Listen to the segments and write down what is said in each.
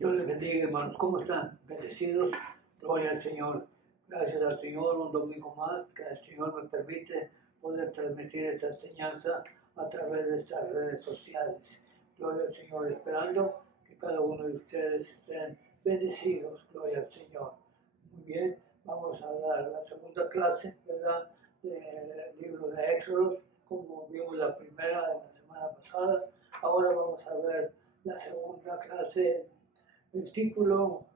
Dios les bendiga, hermanos. ¿Cómo están? Bendecidos. Gloria al Señor. Gracias al Señor, un domingo más, que el Señor me permite poder transmitir esta enseñanza a través de estas redes sociales. Gloria al Señor, esperando que cada uno de ustedes estén bendecidos. Gloria al Señor. Muy bien, vamos a dar la segunda clase, ¿verdad? Del libro de Éxodo, como vimos la primera de la semana pasada. Ahora vamos a ver la segunda clase. El título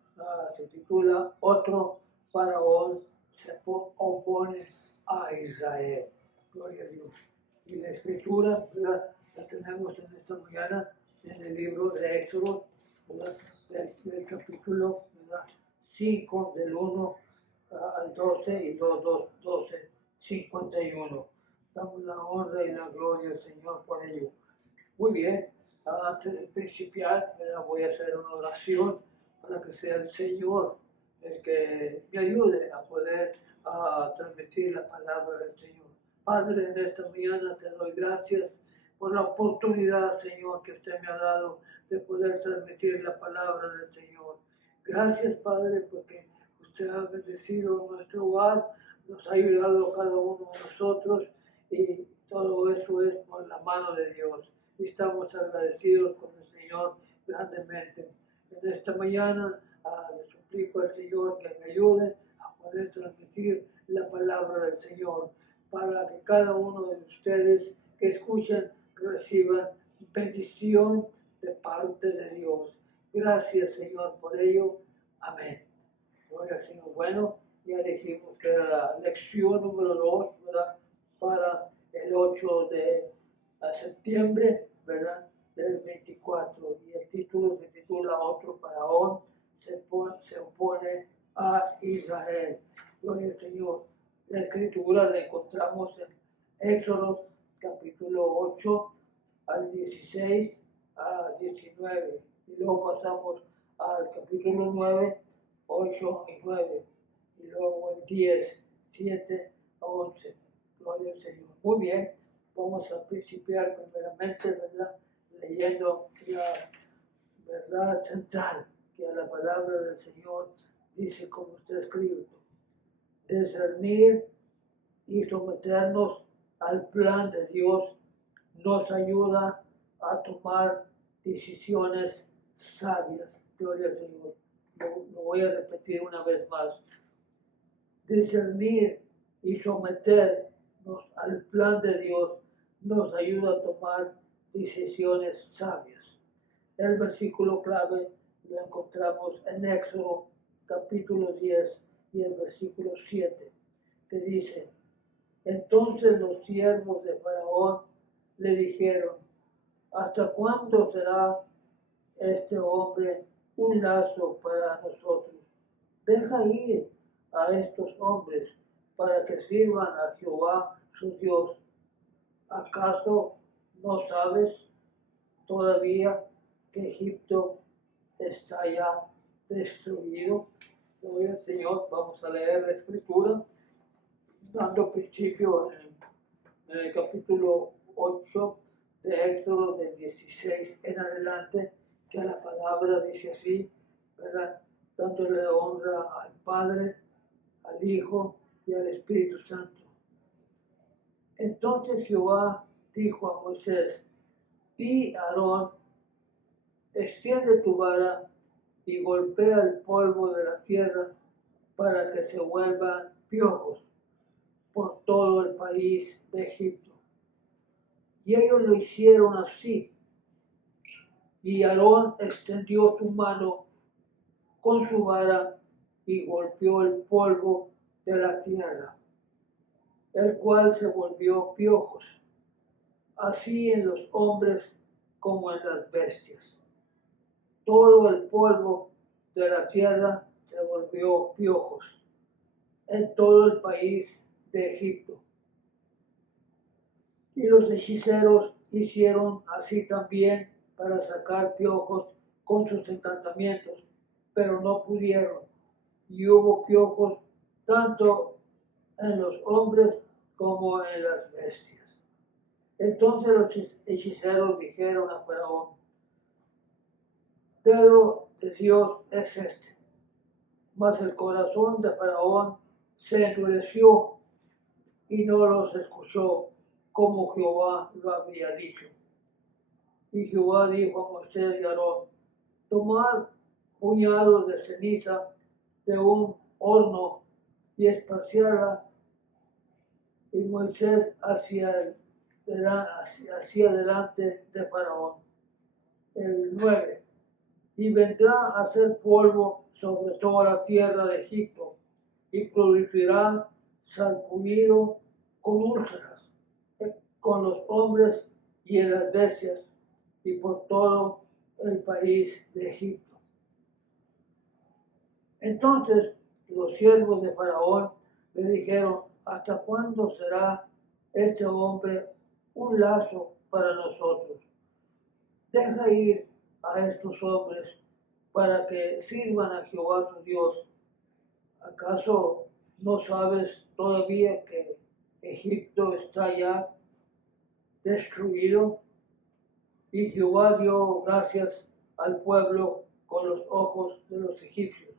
se titula Otro faraón se opone a Israel. Gloria a Dios. Y la escritura, ¿verdad?, la tenemos en esta mañana en el libro de Éxodo, ¿verdad?, del capítulo, ¿verdad?, 5, del 1 al 12 y 12, 51. Damos la honra y la gloria al Señor por ello. Muy bien. Antes de principiar, voy a hacer una oración para que sea el Señor el que me ayude a poder transmitir la palabra del Señor. Padre, en esta mañana te doy gracias por la oportunidad, Señor, que usted me ha dado de poder transmitir la palabra del Señor. Gracias, Padre, porque usted ha bendecido nuestro hogar, nos ha ayudado a cada uno de nosotros y todo eso es por la mano de Dios. Y estamos agradecidos con el Señor grandemente. En esta mañana le suplico al Señor que me ayude a poder transmitir la palabra del Señor para que cada uno de ustedes que escuchen reciban bendición de parte de Dios. Gracias, Señor, por ello. Amén. Gloria al Señor. Bueno, ya dijimos que era la lección número 2, ¿verdad?, para el 8 de septiembre, ¿verdad?, del 24. Y el título se titula Otro faraón se opone a Israel. Gloria al Señor. La escritura la encontramos en Éxodo capítulo 8 al 16 a 19. Y luego pasamos al capítulo 9, 8 y 9. Y luego el 10, 7 a 11. Gloria al Señor. Muy bien. Vamos a principiar primeramente, ¿verdad?, leyendo la verdad central, que a la palabra del Señor dice como está escrito: discernir y someternos al plan de Dios nos ayuda a tomar decisiones sabias. Gloria al Señor. Lo voy a repetir una vez más. Discernir y someternos al plan de Dios nos ayuda a tomar decisiones sabias. El versículo clave lo encontramos en Éxodo capítulo 10 y el versículo 7, que dice: entonces los siervos de Faraón le dijeron: ¿hasta cuándo será este hombre un lazo para nosotros? Deja ir a estos hombres para que sirvan a Jehová su Dios. ¿Acaso no sabes todavía que Egipto está ya destruido? Gloria al Señor. Vamos a leer la escritura, dando principio en el capítulo 8 de Éxodo, del 16 en adelante, que la palabra dice así, ¿verdad?, dándole honra al Padre, al Hijo y al Espíritu Santo. Entonces Jehová dijo a Moisés: di a Aarón, extiende tu vara y golpea el polvo de la tierra para que se vuelvan piojos por todo el país de Egipto. Y ellos lo hicieron así. Y Aarón extendió su mano con su vara y golpeó el polvo de la tierra, el cual se volvió piojos, así en los hombres como en las bestias. Todo el polvo de la tierra se volvió piojos en todo el país de Egipto. Y los hechiceros hicieron así también para sacar piojos con sus encantamientos, pero no pudieron. Y hubo piojos tanto en los hombres como en las bestias. Entonces los hechiceros dijeron a Faraón: de Dios es este. Mas el corazón de Faraón se endureció y no los escuchó, como Jehová lo había dicho. Y Jehová dijo a Moisés y a Aarón: tomad puñados de ceniza de un horno y esparciarla. Y Moisés hacia delante de Faraón. El 9. Y vendrá a ser polvo sobre toda la tierra de Egipto, y producirá salpullido con úlceras, con los hombres y en las bestias, y por todo el país de Egipto. Entonces los siervos de Faraón le dijeron: ¿hasta cuándo será este hombre un lazo para nosotros? Deja ir a estos hombres para que sirvan a Jehová su Dios. ¿Acaso no sabes todavía que Egipto está ya destruido? Y Jehová dio gracias al pueblo con los ojos de los egipcios.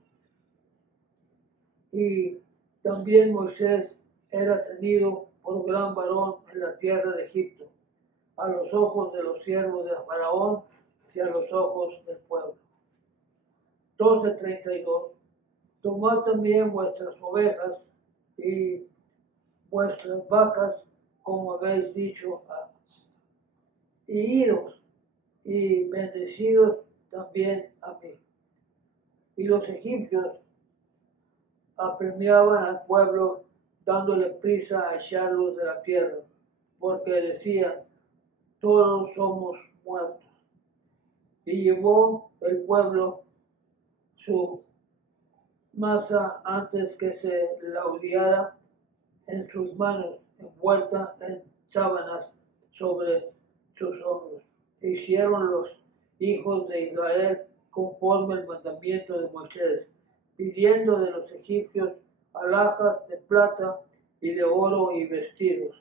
Y también Moisés era tenido por gran varón en la tierra de Egipto, a los ojos de los siervos de Faraón y a los ojos del pueblo. 12:32. Tomad también vuestras ovejas y vuestras vacas, como habéis dicho, y idos y bendecidos también a mí. Y los egipcios apremiaban al pueblo, dándole prisa a echarlos de la tierra, porque decían: todos somos muertos. Y llevó el pueblo su masa antes que se laudeara en sus manos, envuelta en sábanas sobre sus hombros. E hicieron los hijos de Israel conforme el mandamiento de Moisés, pidiendo de los egipcios alhajas de plata y de oro y vestidos.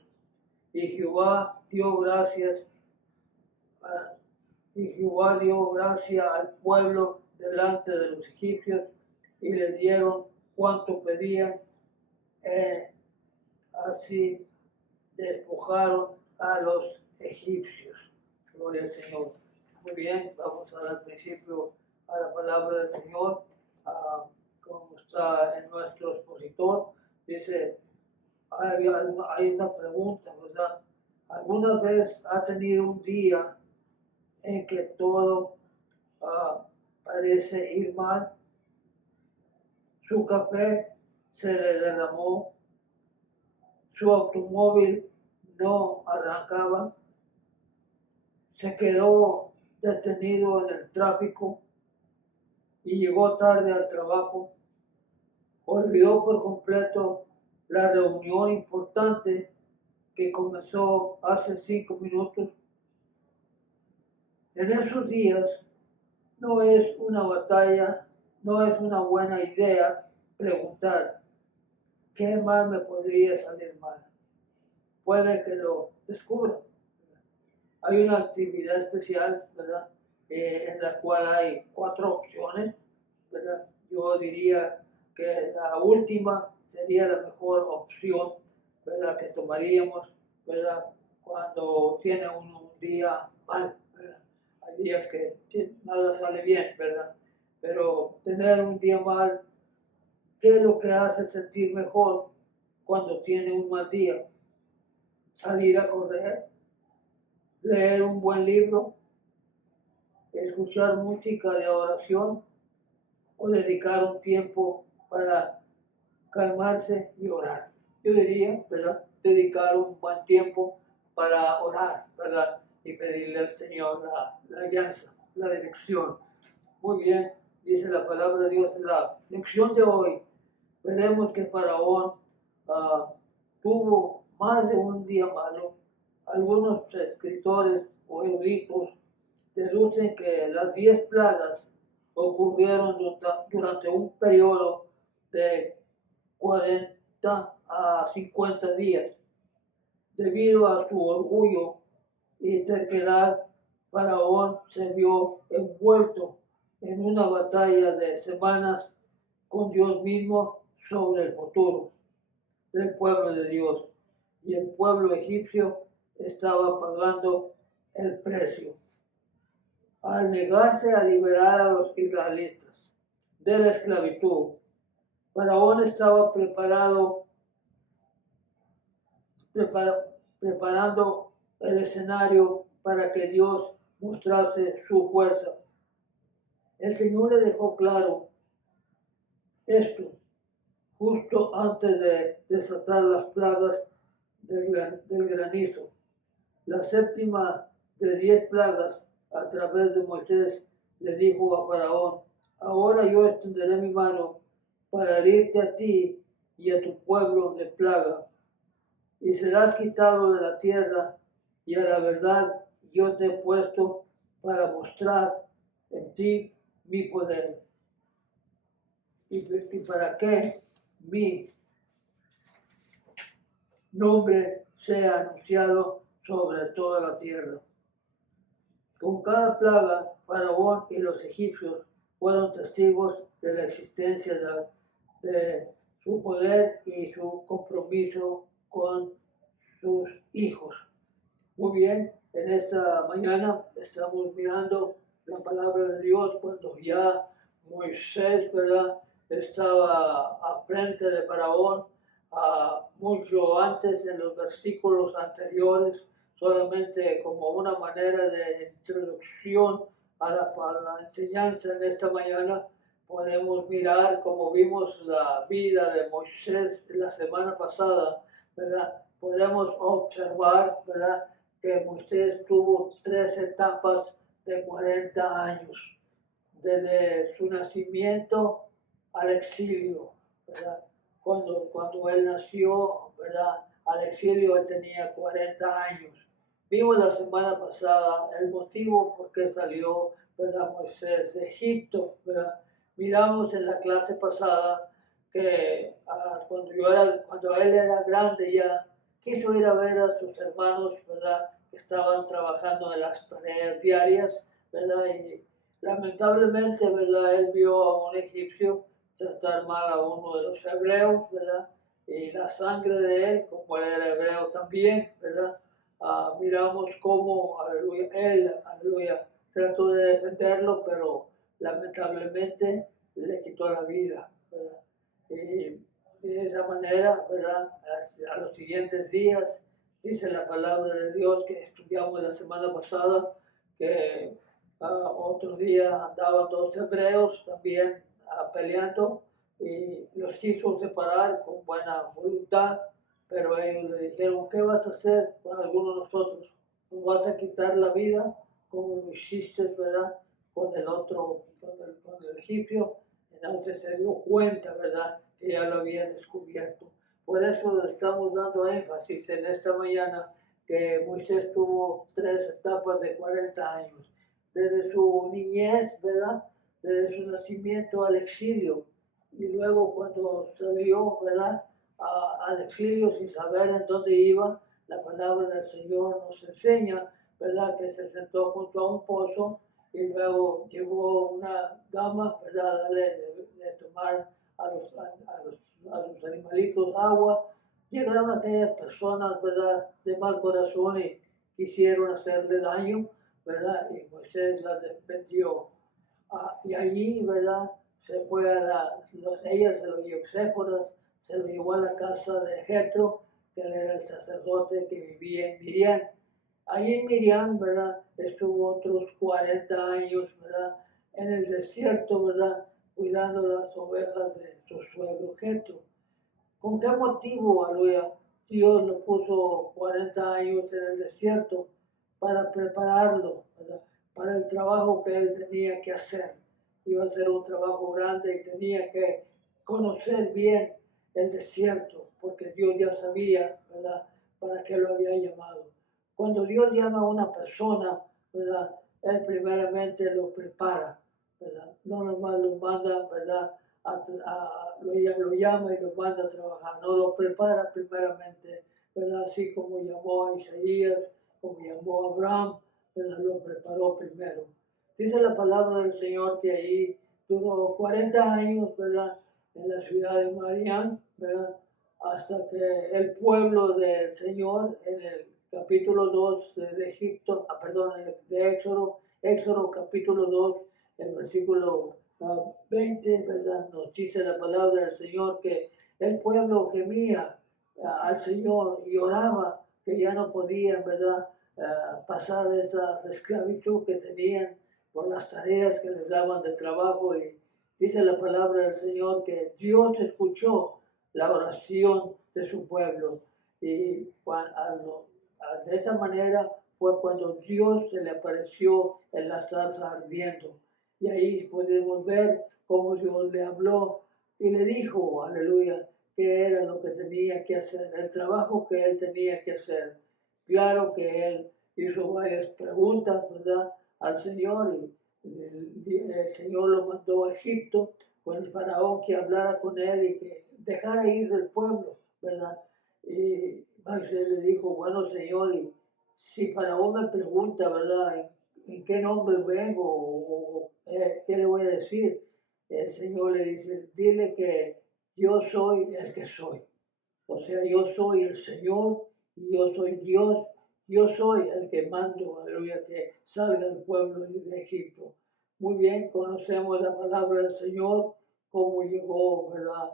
Y Jehová dio gracia al pueblo delante de los egipcios, y les dieron cuanto pedían. Así despojaron a los egipcios. Gloria al Señor. Muy bien, vamos a dar principio a la palabra del Señor. Como está en nuestro expositor, dice, hay una pregunta, ¿verdad? ¿Alguna vez ha tenido un día en que todo parece ir mal? Su café se le derramó, su automóvil no arrancaba, se quedó detenido en el tráfico y llegó tarde al trabajo, olvidó por completo la reunión importante que comenzó hace 5 minutos. En esos días no es una batalla, no es una buena idea preguntar: ¿qué más me podría salir mal? Puede que lo descubra. Hay una actividad especial, ¿verdad? En la cual hay 4 opciones, ¿verdad? Yo diría que la última sería la mejor opción, ¿verdad? Que tomaríamos, ¿verdad? Cuando tiene un día mal, ¿verdad? Hay días que nada sale bien, ¿verdad? Pero tener un día mal, ¿qué es lo que hace sentir mejor cuando tiene un mal día? Salir a correr, leer un buen libro, escuchar música de oración, o dedicar un tiempo para calmarse y orar. Yo diría, ¿verdad? Dedicar un buen tiempo para orar, ¿verdad? Y pedirle al Señor la guianza, la dirección. Muy bien, dice la palabra de Dios en la lección de hoy. Veremos que Faraón tuvo más de un día malo. Algunos escritores o eruditos deducen que las 10 plagas ocurrieron durante un periodo de 40 a 50 días. Debido a su orgullo y terquedad, Faraón se vio envuelto en una batalla de semanas con Dios mismo sobre el futuro del pueblo de Dios. Y el pueblo egipcio estaba pagando el precio al negarse a liberar a los israelitas de la esclavitud. Faraón estaba preparando el escenario para que Dios mostrase su fuerza. El Señor le dejó claro esto justo antes de desatar las plagas del granizo. La séptima de 10 plagas a través de Moisés le dijo a Faraón: ahora yo extenderé mi mano para herirte a ti y a tu pueblo de plaga, y serás quitado de la tierra, y a la verdad yo te he puesto para mostrar en ti mi poder, y para que mi nombre sea anunciado sobre toda la tierra. Con cada plaga, Faraón y los egipcios fueron testigos de la existencia de su poder y su compromiso con sus hijos. Muy bien, en esta mañana estamos mirando la palabra de Dios cuando ya Moisés, ¿verdad?, estaba a frente de Faraón, mucho antes en los versículos anteriores, solamente como una manera de introducción a la enseñanza en esta mañana. Podemos mirar, como vimos la vida de Moisés la semana pasada, ¿verdad? Podemos observar, ¿verdad?, que Moisés tuvo 3 etapas de 40 años, desde su nacimiento al exilio, ¿verdad? Cuando él nació, ¿verdad?, al exilio él tenía 40 años. Vimos la semana pasada el motivo por qué salió, ¿verdad?, Moisés de Egipto, ¿verdad? Miramos en la clase pasada que cuando él era grande ya, quiso ir a ver a sus hermanos, ¿verdad?, que estaban trabajando en las tareas diarias, ¿verdad? Y lamentablemente, ¿verdad?, él vio a un egipcio tratar mal a uno de los hebreos, ¿verdad? Y la sangre de él, como él era hebreo también, ¿verdad? Miramos cómo, aleluya, él, aleluya, trató de defenderlo, pero lamentablemente le quitó la vida, ¿verdad? Y de esa manera, ¿verdad?, a los siguientes días, dice la palabra de Dios que estudiamos la semana pasada, que otro día andaban 2 hebreos también peleando y los quiso separar con buena voluntad, pero ellos le dijeron: ¿qué vas a hacer con alguno de nosotros? ¿Nos vas a quitar la vida como lo hiciste, ¿verdad?, con el otro, con el egipcio? Entonces se dio cuenta, ¿verdad?, que ya lo había descubierto. Por eso estamos dando énfasis en esta mañana que Moisés tuvo 3 etapas de 40 años. Desde su niñez, ¿verdad?, desde su nacimiento al exilio, y luego cuando salió, ¿verdad?, al exilio sin saber en dónde iba, la palabra del Señor nos enseña, ¿verdad?, que se sentó junto a un pozo y luego llegó una dama, ¿verdad?, a darle de tomar a los animalitos agua. Llegaron aquellas personas, ¿verdad?, de mal corazón y quisieron hacerle daño, ¿verdad?, y Moisés las defendió. Y allí, ¿verdad?, se fue ella se lo llevó, Séfora se lo llevó a la casa de Jetro, que él era el sacerdote que vivía en Miriam. Allí en Miriam, ¿verdad?, estuvo otros 40 años, ¿verdad?, en el desierto, ¿verdad?, cuidando las ovejas de su suegro Jetro. ¿Con qué motivo, aleluya, Dios lo puso 40 años en el desierto? Para prepararlo, ¿verdad?, para el trabajo que él tenía que hacer. Iba a ser un trabajo grande y tenía que conocer bien el desierto, porque Dios ya sabía, ¿verdad?, para qué lo había llamado. Cuando Dios llama a una persona, ¿verdad?, Él primeramente lo prepara, ¿verdad? No nomás lo manda, ¿verdad?, lo llama y lo manda a trabajar, no lo prepara primeramente, ¿verdad?, así como llamó a Isaías, como llamó a Abraham, ¿verdad?, lo preparó primero. Dice la palabra del Señor que ahí duró 40 años, ¿verdad? En la ciudad de Marián, ¿verdad? Hasta que el pueblo del Señor, en el capítulo 2 de Egipto, perdón, de Éxodo capítulo 2, el versículo 20, ¿verdad? Nos dice la palabra del Señor que el pueblo gemía al Señor y oraba que ya no podían, ¿verdad? Pasar esa esclavitud que tenían por las tareas que les daban de trabajo, y dice la palabra del Señor que Dios escuchó la oración de su pueblo, y de esa manera fue cuando Dios se le apareció en la zarza ardiendo, y ahí podemos ver cómo Dios le habló y le dijo, aleluya, qué era lo que tenía que hacer, el trabajo que él tenía que hacer. Claro que él hizo varias preguntas, ¿verdad?, al Señor, y el Señor lo mandó a Egipto con el faraón que hablara con él y que dejara ir del pueblo, ¿verdad? Y Moisés le dijo, bueno, Señor, y si faraón me pregunta, ¿verdad?, ¿en qué nombre vengo o qué le voy a decir? El Señor le dice, dile que yo soy el que soy. O sea, yo soy el Señor y yo soy Dios. Yo soy el que mando, aleluya, que salga el pueblo de Egipto. Muy bien, conocemos la palabra del Señor, cómo llegó, ¿verdad?,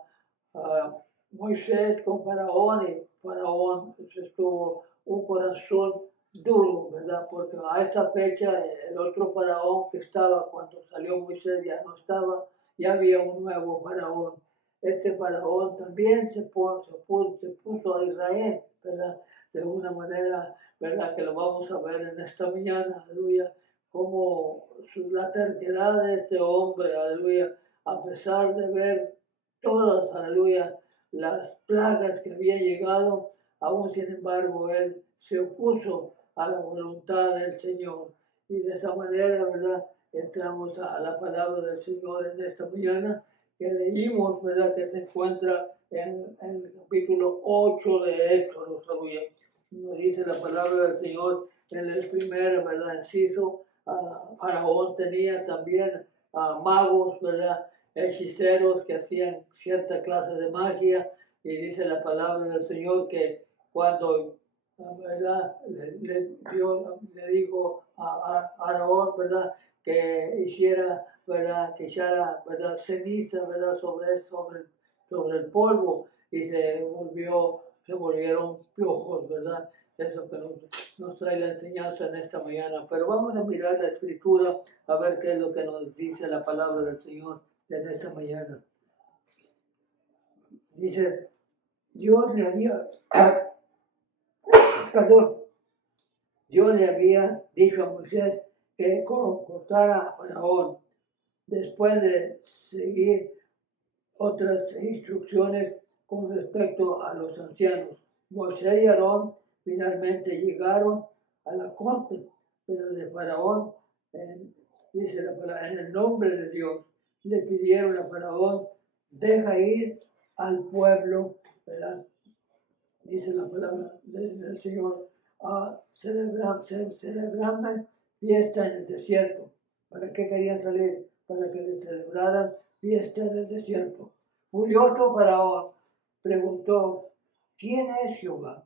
Moisés con Faraón, y Faraón tuvo un corazón duro, ¿verdad? Porque a esta fecha el otro Faraón que estaba cuando salió Moisés ya no estaba, ya había un nuevo Faraón. Este Faraón también se puso a Israel, ¿verdad? De una manera, ¿verdad?, que lo vamos a ver en esta mañana, aleluya, como la terquedad de este hombre, aleluya, a pesar de ver todas, aleluya, las plagas que habían llegado, aún sin embargo él se opuso a la voluntad del Señor. Y de esa manera, ¿verdad?, entramos a la palabra del Señor en esta mañana, que leímos, ¿verdad?, que se encuentra en el capítulo 8 de Éxodo, aleluya. Nos dice la palabra del Señor en el primer, ¿verdad?, inciso. Faraón tenía también magos, ¿verdad?, hechiceros que hacían cierta clase de magia, y dice la palabra del Señor que cuando, ¿verdad?, le dijo a Aarón, ¿verdad?, que hiciera, ¿verdad?, que echara, ¿verdad?, ceniza, ¿verdad?, sobre el polvo, y se volvieron piojos, ¿verdad? Eso que nos trae la enseñanza en esta mañana. Pero vamos a mirar la escritura a ver qué es lo que nos dice la palabra del Señor en esta mañana. Dice, Dios le había, perdón, Dios le había dicho a Moisés que cortara a Faraón después de seguir otras instrucciones con respecto a los ancianos. Moisés y Aarón finalmente llegaron a la corte, pero de Faraón, dice la palabra, en el nombre de Dios, le pidieron a Faraón, deja ir al pueblo, ¿verdad?, dice la palabra del Señor, a celebrar fiesta en el desierto. ¿Para qué querían salir? Para que le celebraran fiesta en el desierto. Furioso Faraón preguntó, ¿quién es Jehová?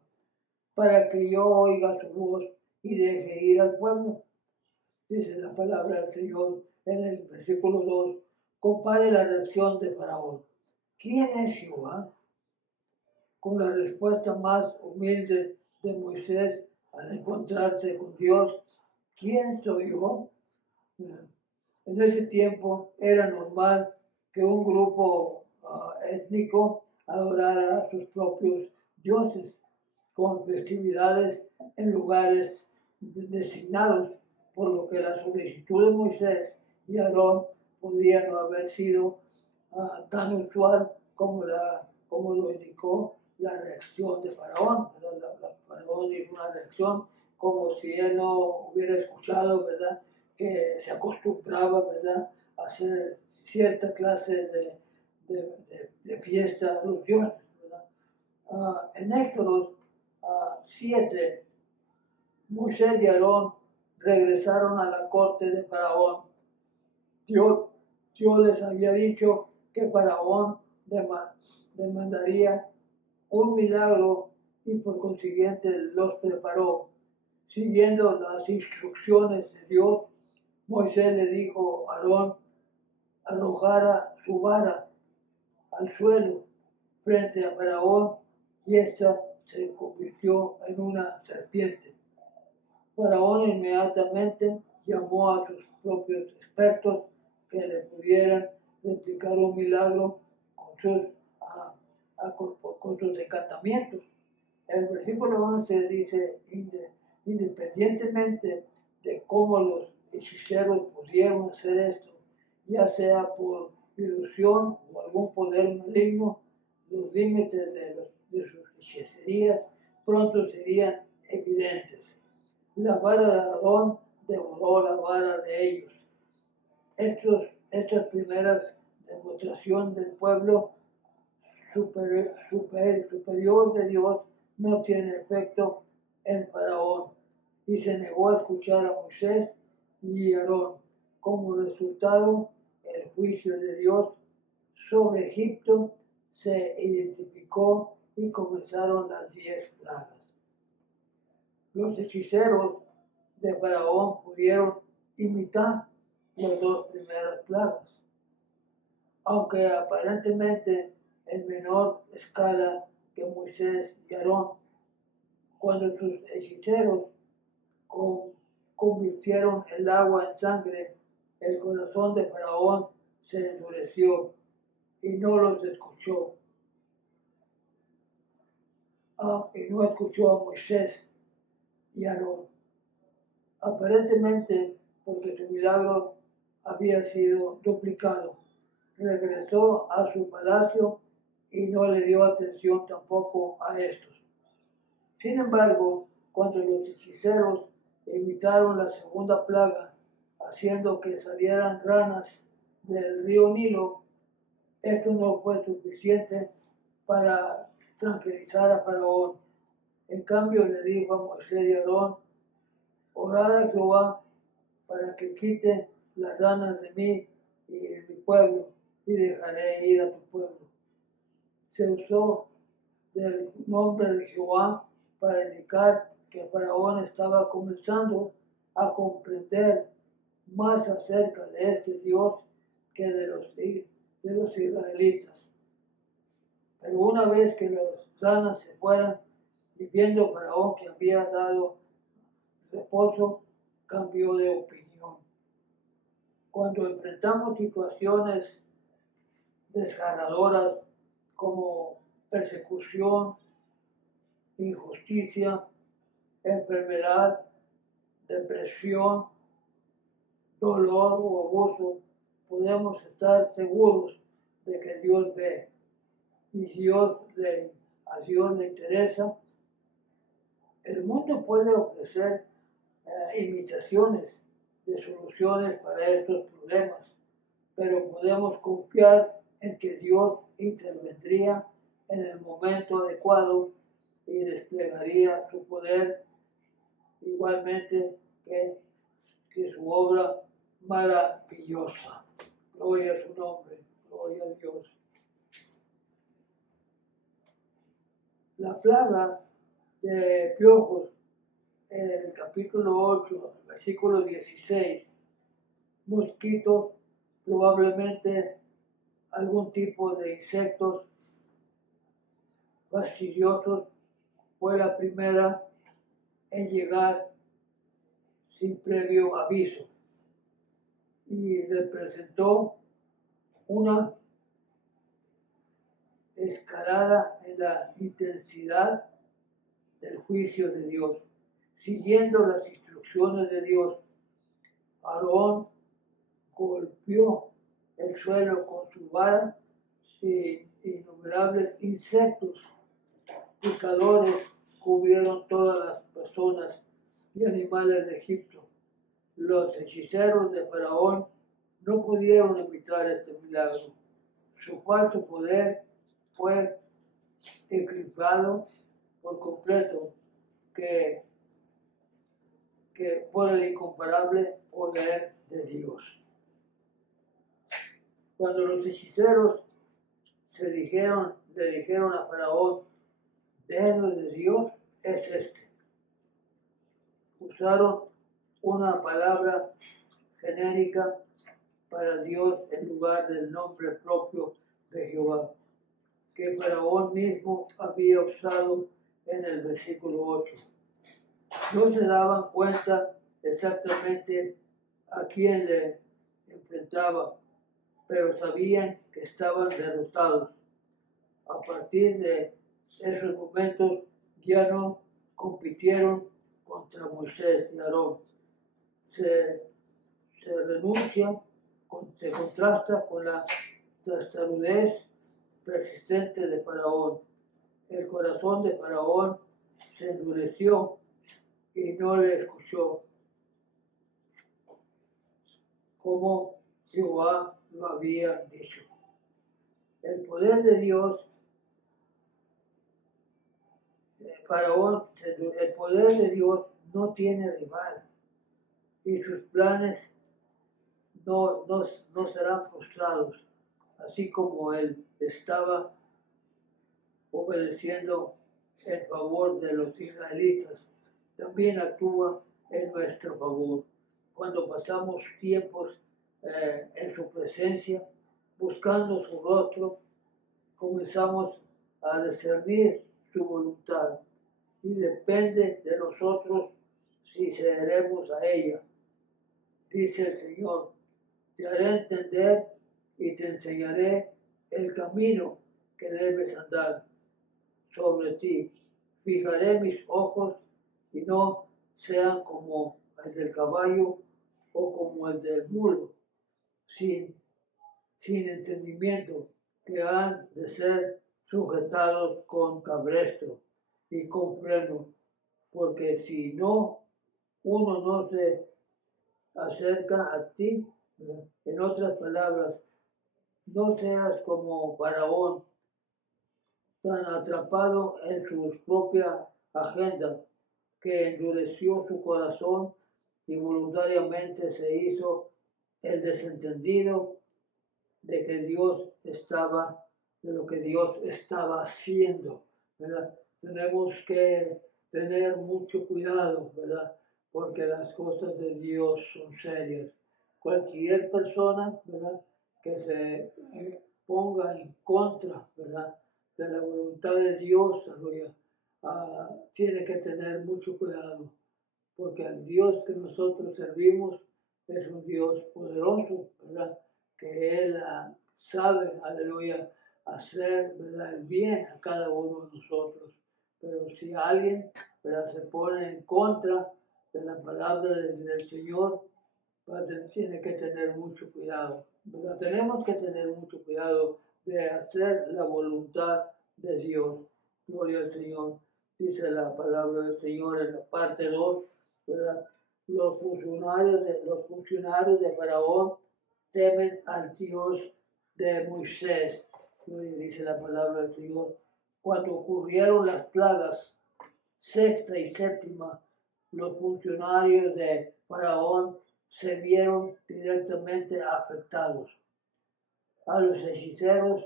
Para que yo oiga su voz y deje ir al pueblo. Dice la palabra del Señor en el versículo 2. Compare la reacción de Faraón. ¿Quién es Jehová? Con la respuesta más humilde de Moisés al encontrarse con Dios, ¿quién soy yo? En ese tiempo era normal que un grupo étnico adorara a sus propios dioses con festividades en lugares designados, por lo que la solicitud de Moisés y Aarón podía no haber sido tan usual como lo indicó la reacción de Faraón. Faraón hizo una reacción como si él no hubiera escuchado, ¿verdad?, que se acostumbraba, ¿verdad?, a hacer cierta clase de fiesta a los dioses, ¿verdad? En Éxodo 7, Moisés y Aarón regresaron a la corte de Faraón. Dios les había dicho que Faraón demandaría un milagro y por consiguiente los preparó. Siguiendo las instrucciones de Dios, Moisés le dijo a Aarón arrojara su vara al suelo frente a Faraón y ésta se convirtió en una serpiente. Faraón inmediatamente llamó a sus propios expertos que le pudieran replicar un milagro con sus encantamientos. El versículo 11 dice, independientemente de cómo los hechiceros pudieron hacer esto, ya sea por ilusión o algún poder maligno, los límites de sus hechicerías pronto serían evidentes. La vara de Aarón devoró la vara de ellos. Estas primeras demostraciones del pueblo superior de Dios no tiene efecto en Faraón y se negó a escuchar a Moisés y Aarón. Como resultado, el juicio de Dios sobre Egipto se identificó y comenzaron las 10 plagas. Los hechiceros de Faraón pudieron imitar las 2 primeras plagas, aunque aparentemente en menor escala que Moisés y Aarón. Cuando sus hechiceros convirtieron el agua en sangre, el corazón de Faraón se endureció y no los escuchó. Y no escuchó a Moisés y Aarón. Aparentemente, porque su milagro había sido duplicado, regresó a su palacio y no le dio atención tampoco a estos. Sin embargo, cuando los hechiceros imitaron la segunda plaga, haciendo que salieran ranas del río Nilo, esto no fue suficiente para tranquilizar a Faraón. En cambio, le dijo a Moisés y Aarón, orad a Jehová para que quite las ranas de mí y de mi pueblo, y dejaré ir a tu pueblo. Se usó del nombre de Jehová para indicar que Faraón estaba comenzando a comprender más acerca de este Dios que de los israelitas. Pero una vez que las ranas se fueran y viendo Faraón que había dado reposo, cambió de opinión. Cuando enfrentamos situaciones desgarradoras como persecución, injusticia, enfermedad, depresión, dolor o abuso, podemos estar seguros de que Dios ve. Y si a Dios le interesa, el mundo puede ofrecer imitaciones de soluciones para estos problemas, pero podemos confiar en que Dios intervendría en el momento adecuado y desplegaría su poder igualmente que su obra maravillosa. Gloria a su nombre, gloria a Dios. La plaga de piojos, en el capítulo 8, versículo 16, mosquitos, probablemente algún tipo de insectos fastidiosos, fue la primera en llegar sin previo aviso y representó una escalada en la intensidad del juicio de Dios. Siguiendo las instrucciones de Dios, Aarón golpeó el suelo con su vara y innumerables insectos picadores cubrieron todas las personas y animales de Egipto. Los hechiceros de Faraón no pudieron evitar este milagro. Su falso poder fue eclipsado por completo, que que por el incomparable poder de Dios. Cuando los hechiceros le dijeron a Faraón, dedo de Dios es este. Usaron una palabra genérica para Dios en lugar del nombre propio de Jehová, que Faraón mismo había usado en el versículo 8. No se daban cuenta exactamente a quién le enfrentaba, pero sabían que estaban derrotados. A partir de esos momentos ya no compitieron contra Moisés y Aarón. Se renuncia, se contrasta con la tartarudez persistente de Faraón. El corazón de Faraón se endureció y no le escuchó, como Jehová lo había dicho. El poder de Dios, Faraón, el poder de Dios no tiene rival y sus planes no serán frustrados, así como él estaba obedeciendo en favor de los israelitas, también actúa en nuestro favor. Cuando pasamos tiempos en su presencia, buscando su rostro, comenzamos a discernir su voluntad y depende de nosotros si cederemos a ella. Dice el Señor, te haré entender y te enseñaré el camino que debes andar. Sobre ti fijaré mis ojos y no sean como el del caballo o como el del mulo, sin entendimiento, que han de ser sujetados con cabresto y con freno, porque si no, uno no se acerca a ti. En otras palabras, no seas como Faraón, tan atrapado en su propia agenda, que endureció su corazón y voluntariamente se hizo el desentendido de lo que Dios estaba haciendo, ¿verdad? Tenemos que tener mucho cuidado, ¿verdad? Porque las cosas de Dios son serias. Cualquier persona, ¿verdad?, que se ponga en contra, ¿verdad?, de la voluntad de Dios, tiene que tener mucho cuidado, porque el Dios que nosotros servimos es un Dios poderoso, ¿verdad?, que Él sabe, aleluya, hacer, ¿verdad?, el bien a cada uno de nosotros. Pero si alguien, ¿verdad?, se pone en contra de la palabra del Señor, tiene que tener mucho cuidado, ¿verdad? Tenemos que tener mucho cuidado de hacer la voluntad de Dios. Gloria al Señor. Dice la palabra del Señor en la parte 2, ¿verdad? Los funcionarios de Faraón temen al Dios de Moisés. Dice la palabra del Señor. Cuando ocurrieron las plagas, sexta y séptima, los funcionarios de Faraón se vieron directamente afectados. A los hechiceros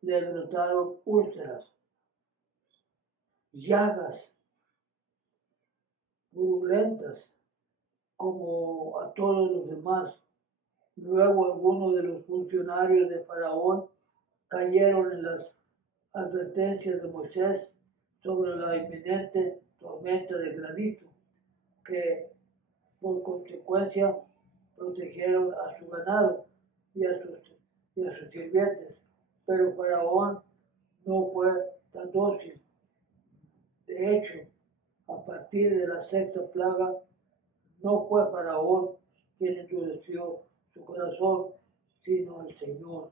les brotaron úlceras, llagas purulentas, como a todos los demás. Luego algunos de los funcionarios de Faraón cayeron en las advertencias de Moisés sobre la inminente tormenta de granizo, que por consecuencia protegieron a su ganado y a sus sirvientes. Pero Faraón no fue tan dócil. De hecho, a partir de la sexta plaga, no fue Faraón quien endureció su corazón, sino el Señor.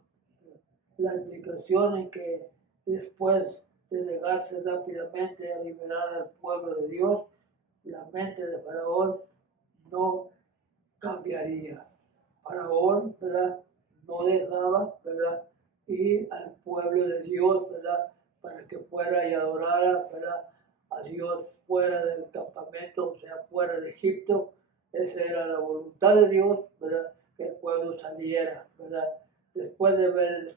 La implicación en que después de negarse rápidamente a liberar al pueblo de Dios, la mente de Faraón no cambiaría. Faraón, ¿verdad?, no dejaba, ¿verdad?, ir al pueblo de Dios, ¿verdad?, para que fuera y adorara, ¿verdad?, a Dios fuera del campamento, o sea, fuera de Egipto. Esa era la voluntad de Dios, ¿verdad? Que el pueblo saliera, ¿verdad? Después de haber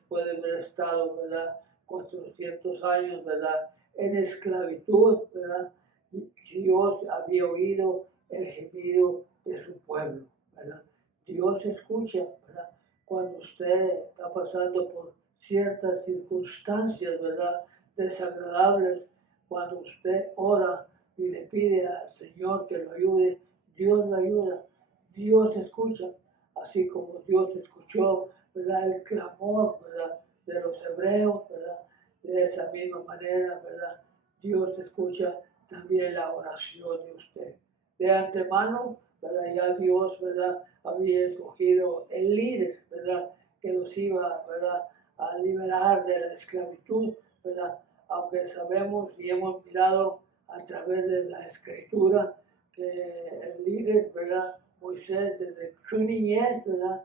estado, ¿verdad? 400 años, ¿verdad? En esclavitud, ¿verdad? Y Dios había oído el gemido de su pueblo, ¿verdad? Dios escucha, ¿verdad? Cuando usted está pasando por ciertas circunstancias, ¿verdad? Desagradables, cuando usted ora y le pide al Señor que lo ayude, Dios lo ayuda, Dios escucha, así como Dios escuchó, ¿verdad? El clamor, ¿verdad? De los hebreos, ¿verdad? De esa misma manera, ¿verdad? Dios escucha también la oración de usted. De antemano, ¿verdad? Ya Dios, ¿verdad? Había escogido el líder, ¿verdad? Que los iba, ¿verdad? A liberar de la esclavitud, ¿verdad? Aunque sabemos y hemos mirado a través de la escritura que el líder, ¿verdad? Moisés, desde su niñez, ¿verdad?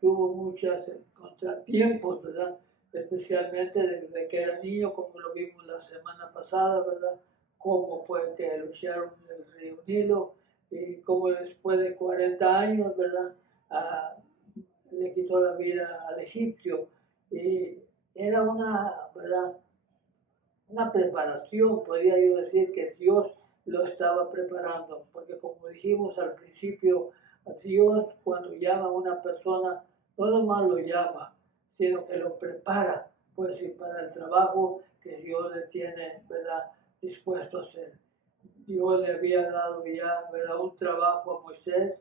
Tuvo muchos contratiempos, ¿verdad? Especialmente desde que era niño, como lo vimos la semana pasada, ¿verdad? Cómo fue que lucharon en el río Nilo y cómo después de 40 años, ¿verdad? Le quitó la vida al egipcio. Y era ¿verdad? Una preparación, podría yo decir que Dios lo estaba preparando, porque como dijimos al principio, Dios cuando llama a una persona, no nomás lo llama, sino que lo prepara, pues y para el trabajo que Dios le tiene, ¿verdad?, dispuesto a hacer. Dios le había dado ya, ¿verdad?, un trabajo a Moisés,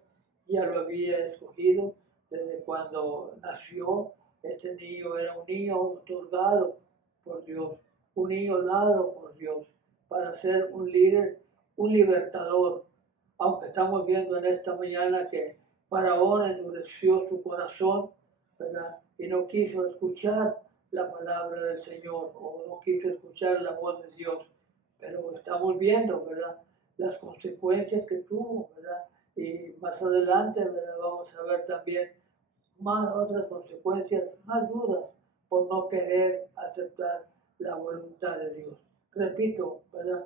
ya lo había escogido desde cuando nació. Este niño era un niño otorgado por Dios, un niño dado por Dios para ser un líder, un libertador. Aunque estamos viendo en esta mañana que Faraón endureció su corazón, ¿verdad? Y no quiso escuchar la palabra del Señor o no quiso escuchar la voz de Dios. Pero estamos viendo, ¿verdad?, las consecuencias que tuvo, ¿verdad? Y más adelante, ¿verdad?, vamos a ver también más otras consecuencias más duras por no querer aceptar la voluntad de Dios. Repito, ¿verdad?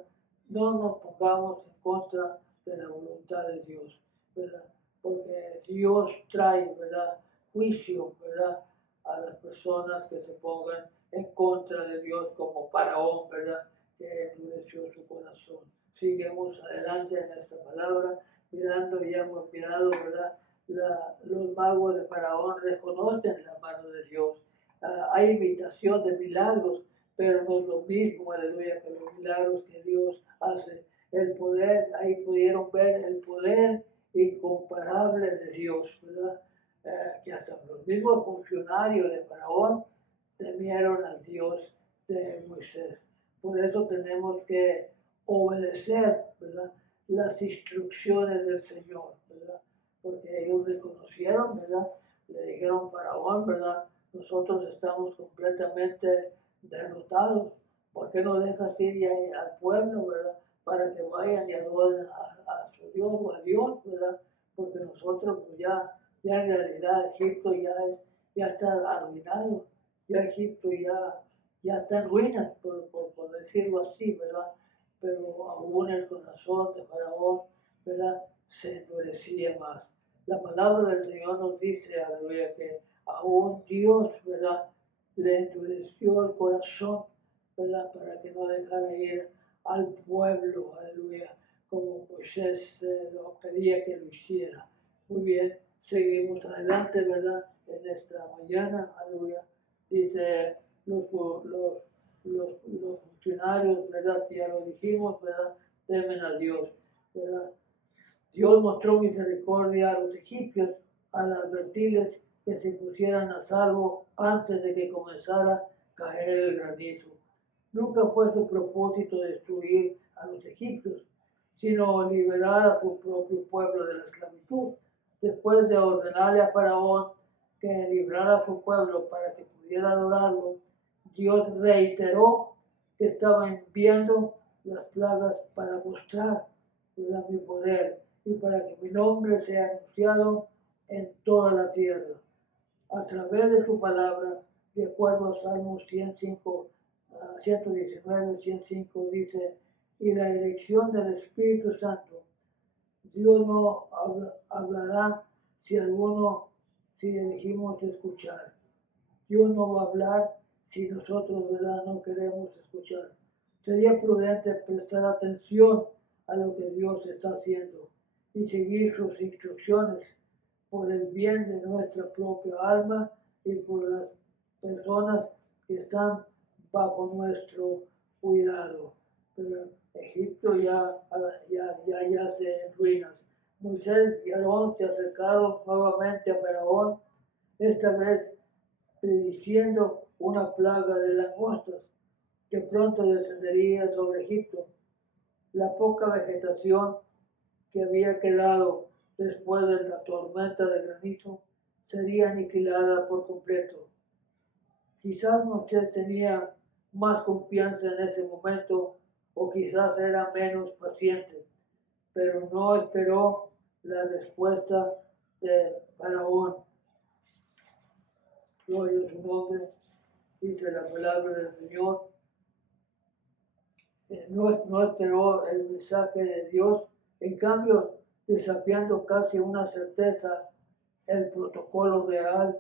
No nos pongamos en contra de la voluntad de Dios, ¿verdad? Porque Dios trae, ¿verdad?, juicio, ¿verdad?, a las personas que se pongan en contra de Dios, como Faraón, ¿verdad?, que endureció su corazón. Seguimos adelante en esta palabra, mirando, y hemos mirado, ¿verdad?, los magos de Faraón reconocen la mano de Dios. Hay imitación de milagros, pero no es lo mismo, aleluya, que los milagros que Dios hace. El poder, ahí pudieron ver el poder incomparable de Dios, ¿verdad? Que hasta los mismos funcionarios de Faraón temieron al Dios de Moisés. Por eso tenemos que obedecer, ¿verdad?, las instrucciones del Señor, ¿verdad? Porque ellos reconocieron, ¿verdad? Le dijeron a Faraón, ¿verdad? Nosotros estamos completamente derrotados. ¿Por qué no dejas ir al pueblo, ¿verdad?, para que vayan y adoren a su Dios o a Dios, ¿verdad? Porque nosotros pues ya en realidad Egipto ya está arruinado, ya Egipto ya está en ruinas, por decirlo así, ¿verdad? Pero aún el corazón de Faraón, ¿verdad?, se endurecía más. La palabra del Señor nos dice, aleluya, que aún Dios, ¿verdad?, le endureció el corazón, ¿verdad?, para que no dejara ir al pueblo, aleluya, como Moisés lo pedía que lo hiciera. Muy bien, seguimos adelante, ¿verdad?, en esta mañana, aleluya. Dice los funcionarios, ¿verdad?, ya lo dijimos, ¿verdad?, temen a Dios, ¿verdad? Dios mostró misericordia a los egipcios al advertirles que se pusieran a salvo antes de que comenzara a caer el granizo. Nunca fue su propósito destruir a los egipcios, sino liberar a su propio pueblo de la esclavitud. Después de ordenarle a Faraón que librara a su pueblo para que pudiera adorarlo, Dios reiteró que estaba enviando las plagas para mostrar, ¿verdad?, mi poder y para que mi nombre sea anunciado en toda la tierra. A través de su palabra, de acuerdo a Salmos 105, 119, 105, dice, y la dirección del Espíritu Santo. Dios no hablará si elegimos escuchar. Dios no va a hablar si nosotros, ¿verdad?, no queremos escuchar. Sería prudente prestar atención a lo que Dios está haciendo y seguir sus instrucciones por el bien de nuestra propia alma y por las personas que están bajo nuestro cuidado. Pero Egipto ya yace en ruinas. Moisés y Aarón se acercaron nuevamente a Faraón, esta vez prediciendo una plaga de langostas que pronto descendería sobre Egipto. La poca vegetación que había quedado después de la tormenta de granizo sería aniquilada por completo. Quizás Moisés tenía más confianza en ese momento o quizás era menos paciente, pero no esperó la respuesta de Faraón. Gloria a su nombre, dice la palabra del Señor. No esperó el mensaje de Dios, en cambio, desafiando casi una certeza el protocolo real,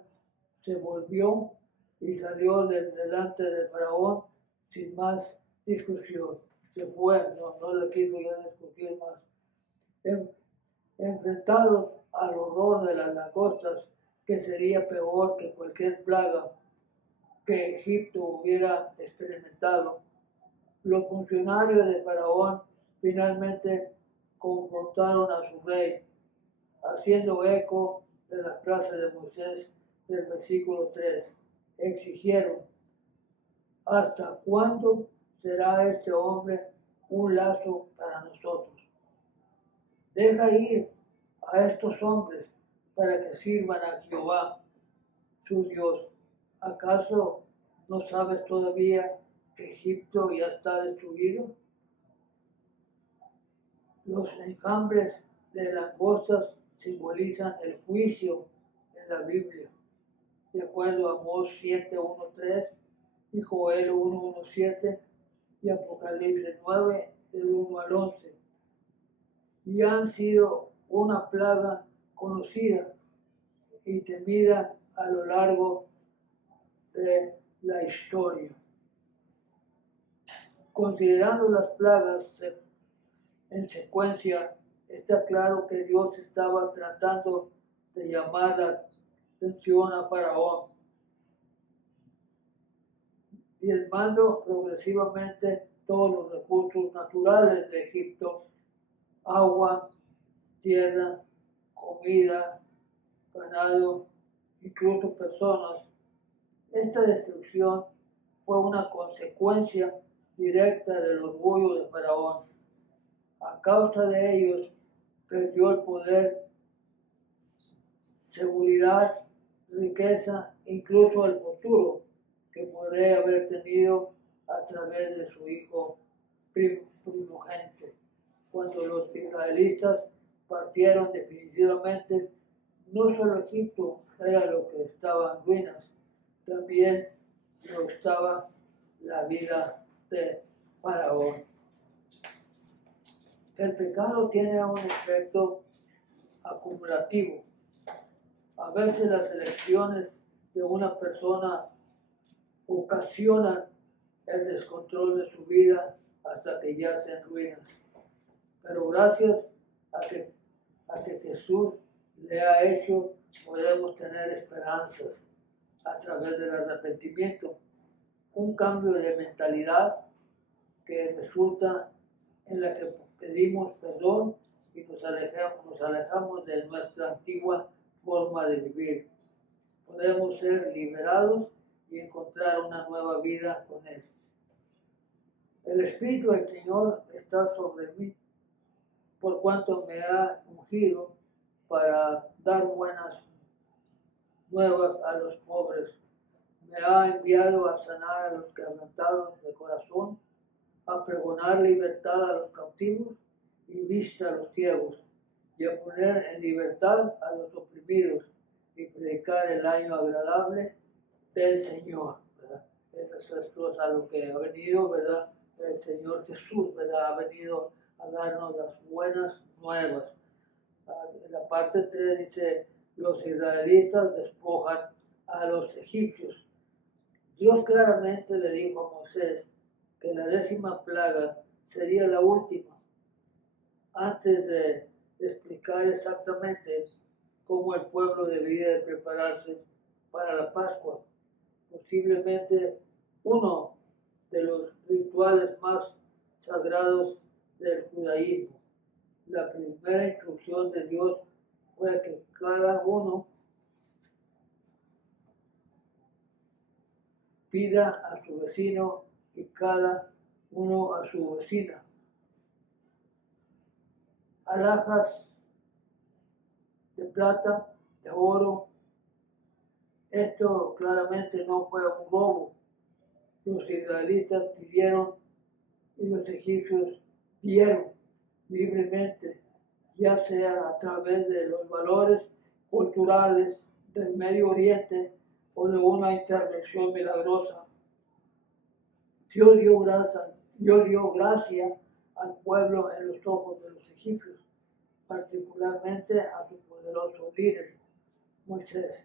se volvió y salió delante del faraón sin más discusión. Se fue, no le quiso ya discutir más. Enfrentados al horror de las langostas, que sería peor que cualquier plaga que Egipto hubiera experimentado, los funcionarios de Faraón finalmente confrontaron a su rey, haciendo eco de la frase de Moisés del versículo 3. Exigieron: ¿hasta cuándo será este hombre un lazo para nosotros? Deja ir a estos hombres para que sirvan a Jehová, su Dios. ¿Acaso no sabes todavía que Egipto ya está destruido? Los enjambres de langostas simbolizan el juicio en la Biblia, de acuerdo a Amós 7:1-3 y Joel 1:1-7 y Apocalipsis 9 del 1 al 11. Y han sido una plaga conocida y temida a lo largo de la historia. Considerando las plagas en secuencia, está claro que Dios estaba tratando de llamar la atención a Faraón, diezmando progresivamente todos los recursos naturales de Egipto: agua, tierra, comida, ganado, incluso personas. Esta destrucción fue una consecuencia directa del orgullo de Faraón. A causa de ellos, perdió el poder, seguridad, riqueza, incluso el futuro que podría haber tenido a través de su hijo primogénito. Cuando los israelitas partieron definitivamente, no solo Egipto era lo que estaba en ruinas, también lo estaba la vida de Faraón. El pecado tiene un efecto acumulativo. A veces las elecciones de una persona ocasionan el descontrol de su vida hasta que yace en ruinas. Pero gracias a que Jesús le ha hecho, podemos tener esperanzas a través del arrepentimiento, un cambio de mentalidad que resulta en la que pedimos perdón y nos alejamos de nuestra antigua forma de vivir. Podemos ser liberados y encontrar una nueva vida con Él. El Espíritu del Señor está sobre mí, por cuanto me ha ungido para dar buenas nuevas a los pobres. Me ha enviado a sanar a los quebrantados de corazón, a pregonar libertad a los cautivos y vista a los ciegos, y a poner en libertad a los oprimidos, y predicar el año agradable del Señor, ¿verdad? Eso es a lo que ha venido, ¿verdad?, el el Señor Jesús, ¿verdad? Ha venido a darnos las buenas nuevas. En la parte 3 dice, los israelitas despojan a los egipcios. Dios claramente le dijo a Moisés que la 10ª plaga sería la última, antes de explicar exactamente cómo el pueblo debía de prepararse para la Pascua, posiblemente uno de los rituales más sagrados del judaísmo. La primera instrucción de Dios fue que cada uno pida a su vecino y cada uno a su vecina alhajas de plata, de oro. Esto claramente no fue un robo. Los israelitas pidieron y los egipcios dieron libremente, ya sea a través de los valores culturales del Medio Oriente o de una intervención milagrosa. Dios dio gracia al pueblo en los ojos de los egipcios, particularmente a su poderoso líder, Moisés.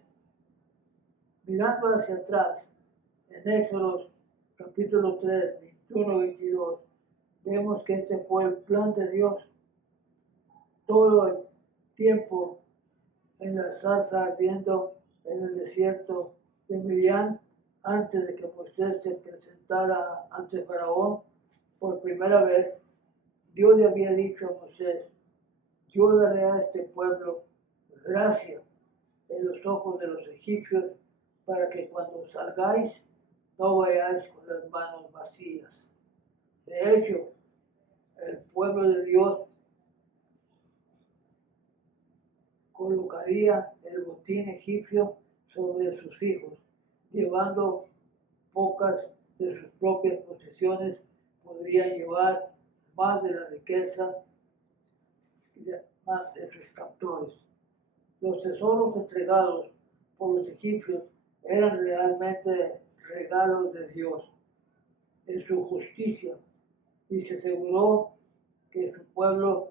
Mirando hacia atrás, en Éxodo capítulo 3, 21-22, vemos que este fue el plan de Dios. Todo el tiempo en la zarza ardiendo en el desierto de Midian, antes de que Moisés se presentara ante Faraón por primera vez, Dios le había dicho a Moisés, yo daré a este pueblo gracia en los ojos de los egipcios para que cuando salgáis no vayáis con las manos vacías. De hecho, el pueblo de Dios colocaría el botín egipcio sobre sus hijos, llevando pocas de sus propias posesiones, podrían llevar más de la riqueza y más de sus captores. Los tesoros entregados por los egipcios eran realmente regalos de Dios en su justicia, y se aseguró que su pueblo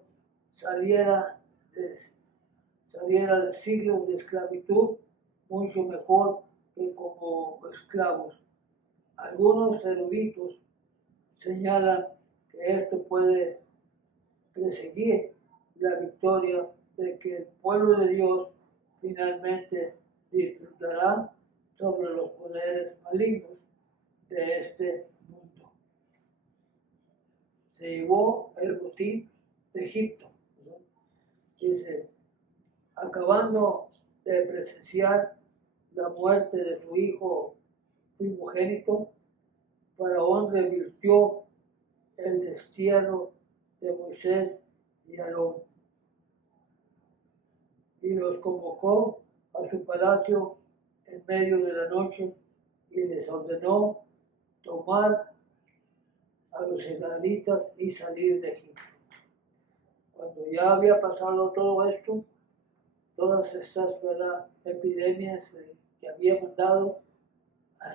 saliera de siglos de esclavitud mucho mejor que como esclavos. Algunos eruditos señalan que esto puede perseguir la victoria de que el pueblo de Dios finalmente disfrutará sobre los poderes malignos de este mundo. Se llevó el botín de Egipto. Dice, acabando de presenciar la muerte de su hijo primogénito, Faraón revirtió el destierro de Moisés y Aarón y los convocó a su palacio en medio de la noche y les ordenó tomar a los israelitas y salir de Egipto. Cuando ya había pasado todo esto, todas estas, ¿verdad?, epidemias que había mandado,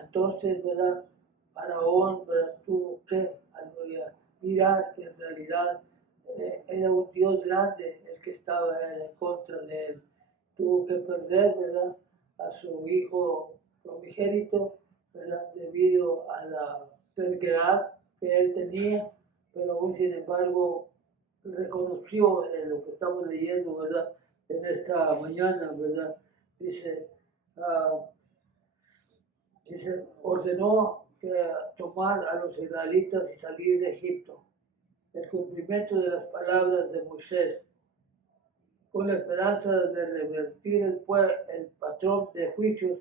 entonces, ¿verdad?, Faraón, ¿verdad?, tuvo que mirar que en realidad era un Dios grande el que estaba en contra de él. Tuvo que perder, ¿verdad?, a su hijo primogénito, ¿verdad?, debido a la terquedad que él tenía, pero aún sin embargo reconoció lo que estamos leyendo, ¿verdad?, en esta mañana, ¿verdad? Dice, ordenó tomar a los israelitas y salir de Egipto. El cumplimiento de las palabras de Moisés, con la esperanza de revertir el patrón de juicios,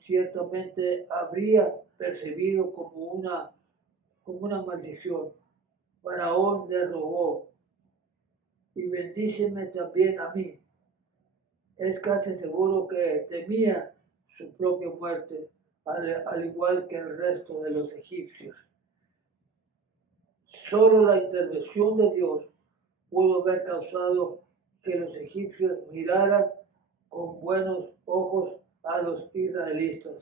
ciertamente habría percibido como una maldición. Faraón le rogó, y bendíceme también a mí. Es casi seguro que temía su propia muerte, al igual que el resto de los egipcios. Solo la intervención de Dios pudo haber causado que los egipcios miraran con buenos ojos a los israelitas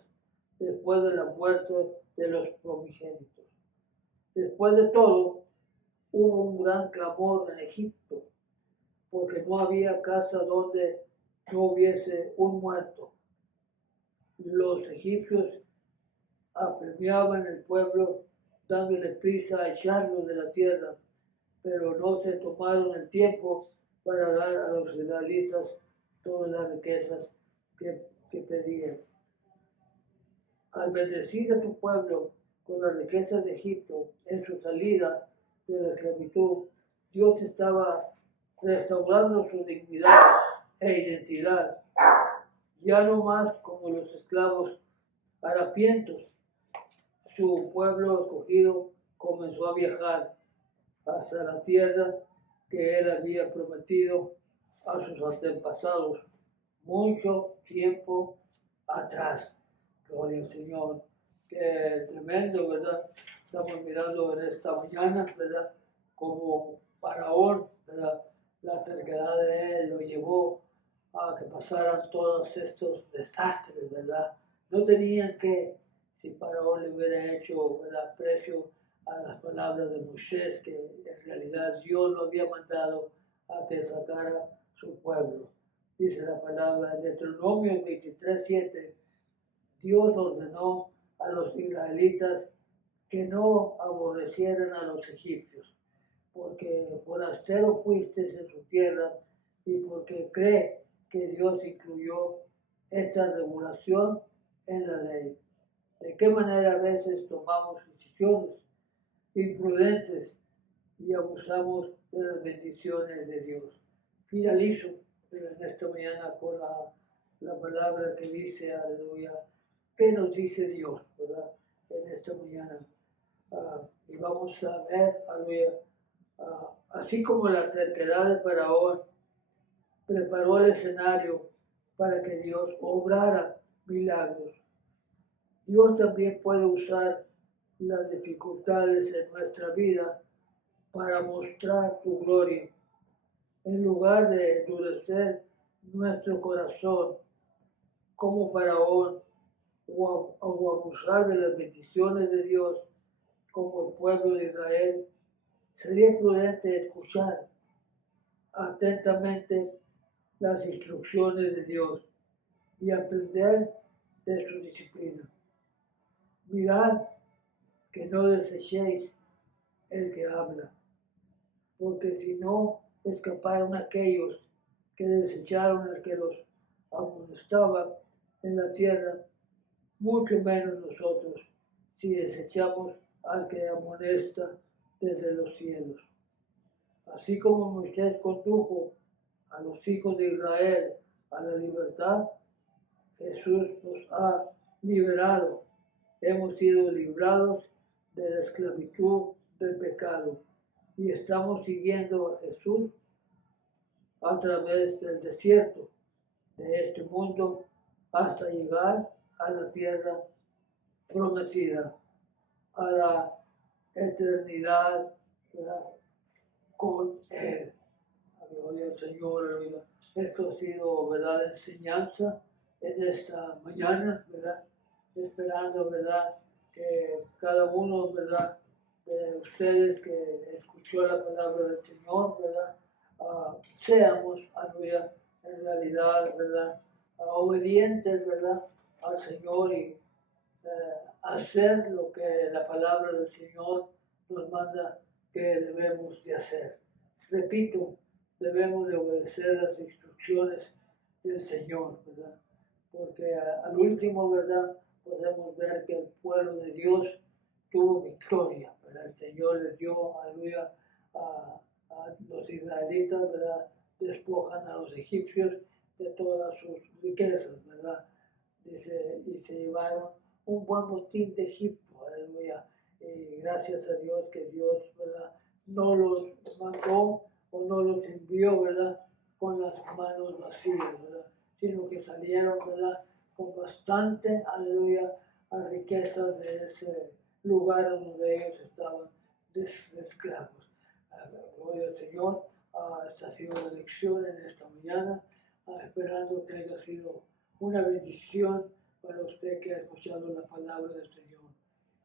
después de la muerte de los primogénitos. Después de todo, hubo un gran clamor en Egipto, porque no había casa donde no hubiese un muerto. Los egipcios apremiaban el pueblo dándole prisa a echarlos de la tierra, pero no se tomaron el tiempo para dar a los israelitas todas las riquezas que pedían. Al bendecir a tu pueblo con las riquezas de Egipto en su salida de la esclavitud, Dios estaba restaurando su dignidad e identidad, ya no más como los esclavos harapientos. Su pueblo escogido comenzó a viajar hasta la tierra que él había prometido a sus antepasados mucho tiempo atrás. Gloria al Señor. Qué tremendo, ¿verdad? Estamos mirando en esta mañana, ¿verdad? Como Faraón, ¿verdad? La terquedad de él lo llevó a que pasaran todos estos desastres, ¿verdad? No tenían que, si Faraón le hubiera hecho, ¿verdad?, precio a las palabras de Moisés, que en realidad Dios lo había mandado a que sacara su pueblo. Dice la palabra en Deuteronomio 23:7, Dios ordenó a los israelitas que no aborrecieran a los egipcios, porque forastero fuiste en su tierra y porque cree que Dios incluyó esta regulación en la ley. ¿De qué manera a veces tomamos decisiones imprudentes y abusamos de las bendiciones de Dios? Finalizo en esta mañana con la palabra que dice, aleluya, ¿qué nos dice Dios, verdad? En esta mañana. Y vamos a ver, aleluya, así como la terquedad de Faraón preparó el escenario para que Dios obrara milagros, Dios también puede usar las dificultades en nuestra vida para mostrar su gloria. En lugar de endurecer nuestro corazón como Faraón o abusar de las bendiciones de Dios como el pueblo de Israel, sería prudente escuchar atentamente las instrucciones de Dios y aprender de su disciplina. Mirad que no desechéis el que habla, porque si no escaparon aquellos que desecharon al que los amonestaba en la tierra, mucho menos nosotros si desechamos al que amonesta desde los cielos. Así como Moisés condujo a los hijos de Israel a la libertad, Jesús nos ha liberado. Hemos sido librados de la esclavitud del pecado y estamos siguiendo a Jesús a través del desierto de este mundo hasta llegar a la tierra prometida, a la eternidad, ¿verdad?, con Él. Gloria al Señor, aleluya. Esto ha sido, ¿verdad?, la enseñanza en esta mañana, ¿verdad? Esperando, ¿verdad?, que cada uno, ¿verdad?, de ustedes que escuchó la palabra del Señor, ¿verdad?, seamos, aleluya, en realidad, ¿verdad?, obedientes, ¿verdad?, al Señor y hacer lo que la palabra del Señor nos manda que debemos de hacer. Repito, debemos de obedecer las instrucciones del Señor, ¿verdad? Porque al último, ¿verdad?, podemos ver que el pueblo de Dios tuvo victoria, ¿verdad? El Señor les dio, aleluya, a los israelitas, ¿verdad?, despojan a los egipcios de todas sus riquezas, ¿verdad? Dice, y se llevaron un buen botín de Egipto, aleluya. Y gracias a Dios que Dios, ¿verdad?, no los mandó o no los envió, ¿verdad?, con las manos vacías, ¿verdad?, sino que salieron, ¿verdad?, con bastante, aleluya, a riquezas de ese lugar donde ellos estaban de esclavos. Gloria al Señor. Esta ha sido la lección en esta mañana, esperando que haya sido una bendición para usted que ha escuchado la palabra del Señor.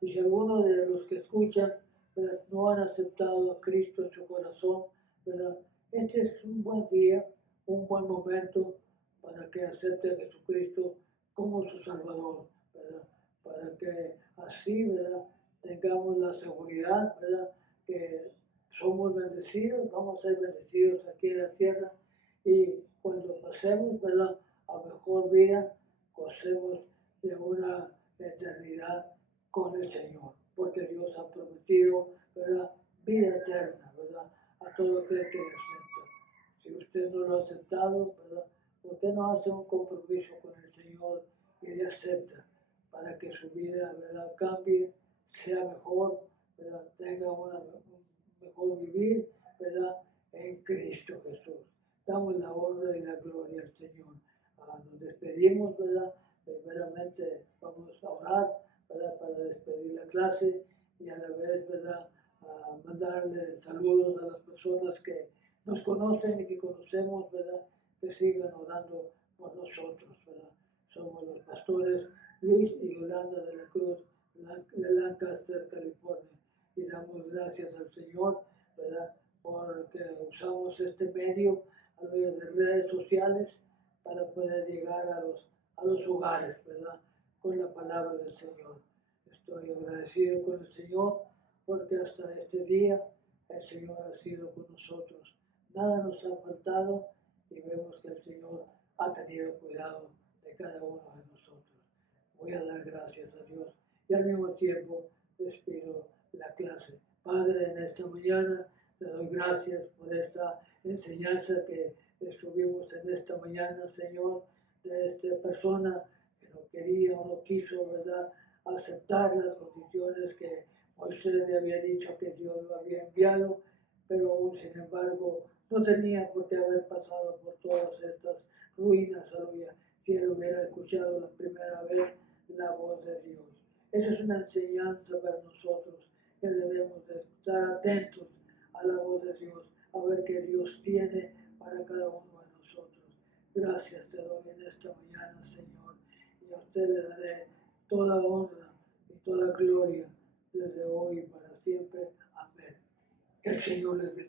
Y si alguno de los que escuchan ¿verdad? No han aceptado a Cristo en su corazón, ¿verdad? Este es un buen día, un buen momento para que acepte a Jesucristo como su Salvador, ¿verdad? Para que así, ¿verdad? Tengamos la seguridad, ¿verdad? Que somos bendecidos, vamos a ser bendecidos aquí en la tierra y cuando pasemos, ¿verdad? A mejor vida, gocemos de una eternidad con el Señor, porque Dios ha prometido, ¿verdad? Vida eterna, ¿verdad? A todo aquel que le acepta. Si usted no lo ha aceptado, ¿verdad? ¿Por qué no hace un compromiso con el Señor y le acepta para que su vida, ¿verdad? Cambie, sea mejor, ¿verdad? Tenga un mejor vivir, ¿verdad? En Cristo Jesús. Damos la honra y la gloria al Señor. Nos despedimos, ¿verdad? Primeramente vamos a orar, ¿verdad? Para despedir la clase y a la vez, ¿verdad? A mandarle saludos a las personas que nos conocen y que conocemos, ¿verdad? Que sigan orando por nosotros, ¿verdad? Somos los pastores Luis y Yolanda de la Cruz de Lancaster, California. Y damos gracias al Señor, ¿verdad? Porque usamos este medio a través de redes sociales para poder llegar a los hogares, ¿verdad? Con la palabra del Señor. Estoy agradecido con el Señor porque hasta este día el Señor ha sido con nosotros. Nada nos ha faltado y vemos que el Señor ha tenido cuidado de cada uno de nosotros. Voy a dar gracias a Dios y al mismo tiempo despido la clase. Padre, en esta mañana te doy gracias por esta enseñanza que estuvimos en esta mañana, Señor, de esta persona que no quería o no quiso, ¿verdad?, aceptar las condiciones que Moisés le había dicho que Dios lo había enviado, pero aún, sin embargo, no tenía por qué haber pasado por todas estas ruinas, aleluya, si él hubiera escuchado la primera vez la voz de Dios. Esa es una enseñanza para nosotros, que debemos de estar atentos a la voz de Dios, a ver qué Dios tiene para cada uno de nosotros. Gracias te doy en esta mañana, Señor, y a usted le daré toda honra y toda gloria desde hoy y para siempre. Amén. Que el Señor les bendiga.